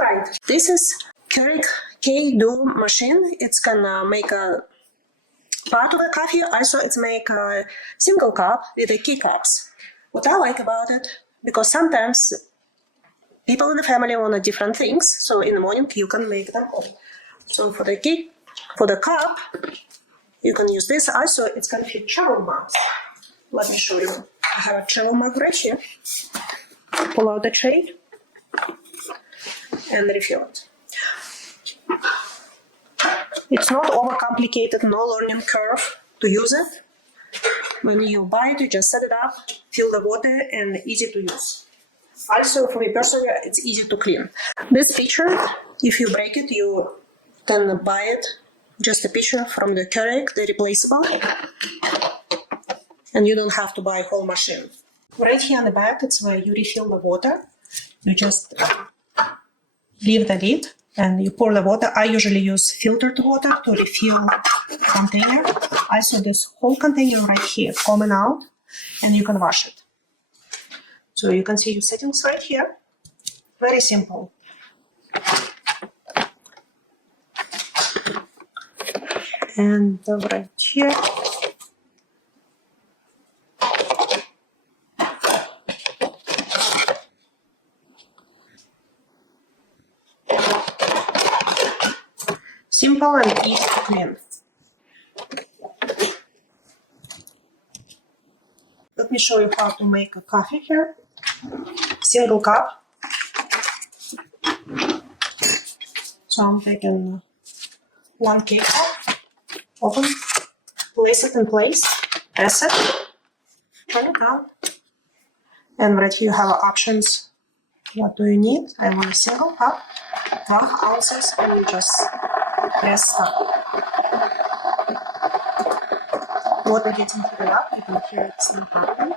Alright, this is Keurig K-Duo machine. It's gonna make a part of the coffee. Also, it's make a single cup with the key cups. What I like about it, because sometimes people in the family want different things, so in the morning you can make them all. So for the cup, you can use this. Also, it's gonna fit travel mugs. Let me show you. I have a travel mug right here. Pull out the tray and refill it. It's not overcomplicated, no learning curve to use it. When you buy it, you just set it up, fill the water, and easy to use. Also, for me personally, it's easy to clean. This pitcher, if you break it, you can buy it, just a pitcher from the Keurig, the replaceable, and you don't have to buy a whole machine. Right here on the back, it's where you refill the water. You just leave the lid and you pour the water. I usually use filtered water to refill the container. Also, this whole container right here coming out, and you can wash it. So you can see your settings right here. Very simple. And right here. Simple and easy to clean. Let me show you how to make a coffee here. Single cup. So I'm taking one K-cup, open, place it in place, press it, turn it on. And right here you have options. What do you need? I want a single cup, 12 ounces, and you just press stop. Water getting heated up, you can hear it's not happening.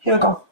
Here we go.